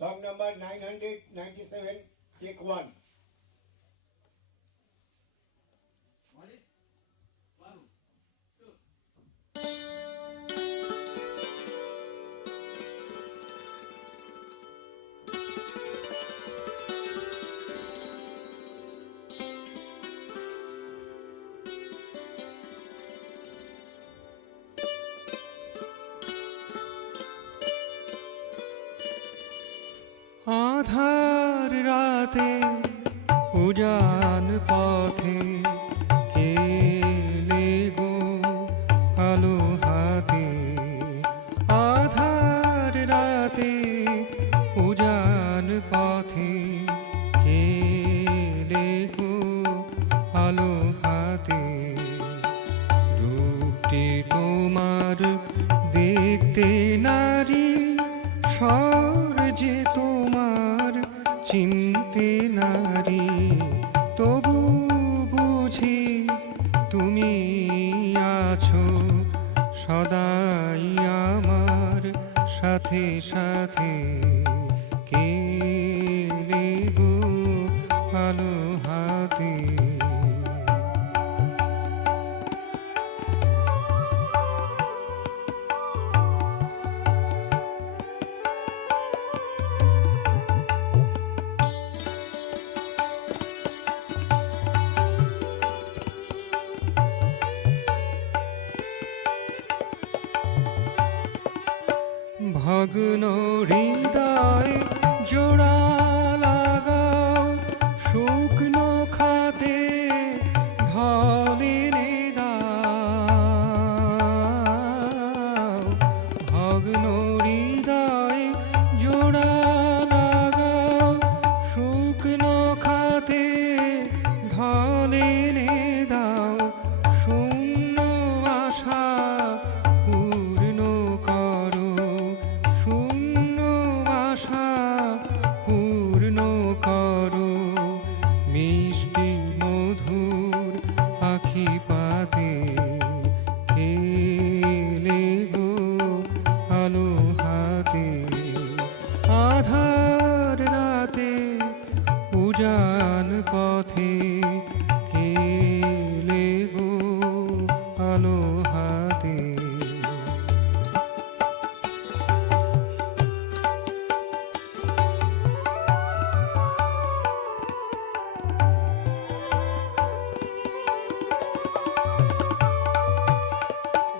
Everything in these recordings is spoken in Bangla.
Song number 997, take 1. আধার রাতে উজান পথে কেলে গো আলো হাতে। আধার রাতে উজান পথে কেলে গো আলো হাতে। রূপটি তোমার দেখতে নারী, স্বর যে তোমার চিনতে নারী। তবু বুঝি তুমি আছো সদাই আমার সাথে সাথে। কেলে গো আলো হাতে। ভগ্ন হৃদয় জোড়া লাগাও, শুকনো খাতে ঢলে দাও। ভগ্ন হৃদয় জোড়া লাগাও, শুকনো খাতে ঢলে দাও। শূন্য আশা পূর্ণ করো, শূন্য আশা পূর্ণ করো। মিষ্টি মধুর আখি পাতে কেলে গো আলো হাতে। আধার রাতে উজান পথে কেলে গো আলো হাতে।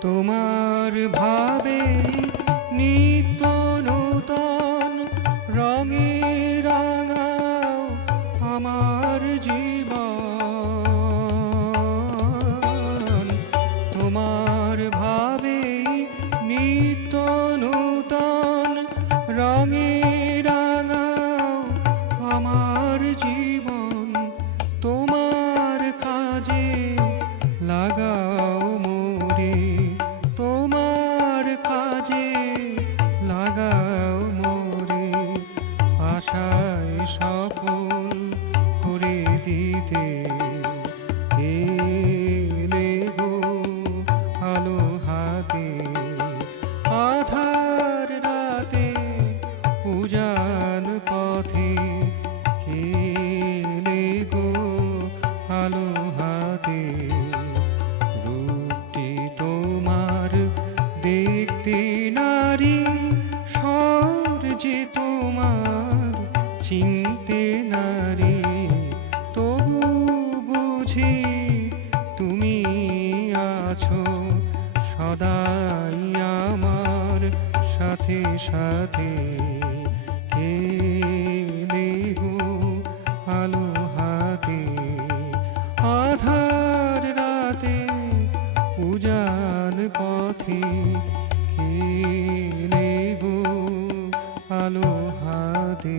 তোমার ভাবে নিত্য নূতন রঙে রাঙাও আমার জীবন। তোমার ভাবে নিত্য নূতন রঙে রাঙাও আমার জীবন। তোমার কাজে লাগাও মোরে, তোমার কাজে লাগাও মোরে। আশায় সফল করে দিতে কেলে গো আলো হাতে। আধার রাতে উজান পথে কেলে গো আলো হাতে। রূপটি তোমার দেখতে নারী, স্বর যে তোমার চিনতে নারী। তবু বুঝি তুমি আছো সদাই আমার সাথে সাথে। কেলে গো আলো হাতে। আধার রাতে উজান পথে কেলে গো আলো হাতে।